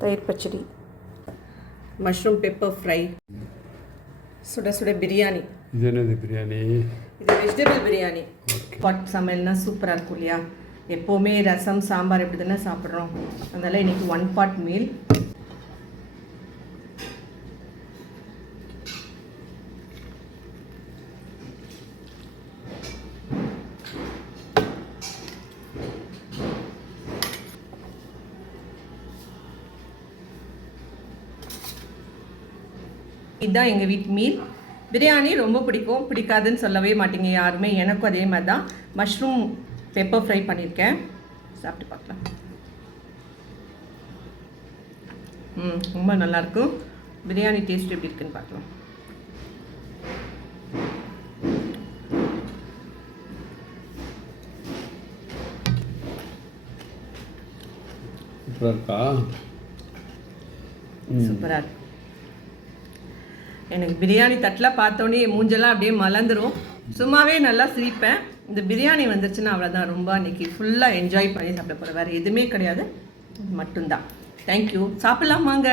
தயிர் பச்சடி, mushroom pepper fry, சுட சுட பிரியாணி. இது என்னது பிரியாணி? இது வெஜிடபிள் பிரியாணி. பாட் சமையல்னா சூப்பராக இருக்கும் இல்லையா? எப்போவுமே ரசம் சாம்பார் எப்படி தானே சாப்பிட்றோம், அதனால் இன்றைக்கி 1 பாட் மீல். இதுதான் எங்கள் வீட்டு மீல். பிரியாணி ரொம்ப பிடிக்கும், பிடிக்காதுன்னு சொல்லவே மாட்டீங்க யாருமே. எனக்கும் அதே மாதிரி தான். மஷ்ரூம் பெப்பர் ஃப்ரை பண்ணியிருக்கேன், சாப்பிட்டு பார்க்கலாம். ரொம்ப நல்லாயிருக்கும். பிரியாணி டேஸ்ட் எப்படி இருக்குன்னு பார்க்கலாம். சூப்பராக இருக்கு. எனக்கு பிரியாணி தட்டில் பார்த்தோன்னே மூஞ்செல்லாம் அப்படியே மலர்ந்துடும். சும்மாவே நல்லா சிரிப்பேன். இந்த பிரியாணி வந்துருச்சுன்னா அவ்வளோதான். ரொம்ப அன்றைக்கி ஃபுல்லாக என்ஜாய் பண்ணி சாப்பிட போகிறேன். வேறு எதுவுமே கிடையாது, மட்டும்தான். தேங்க்யூ. சாப்பிட்லாமாங்க?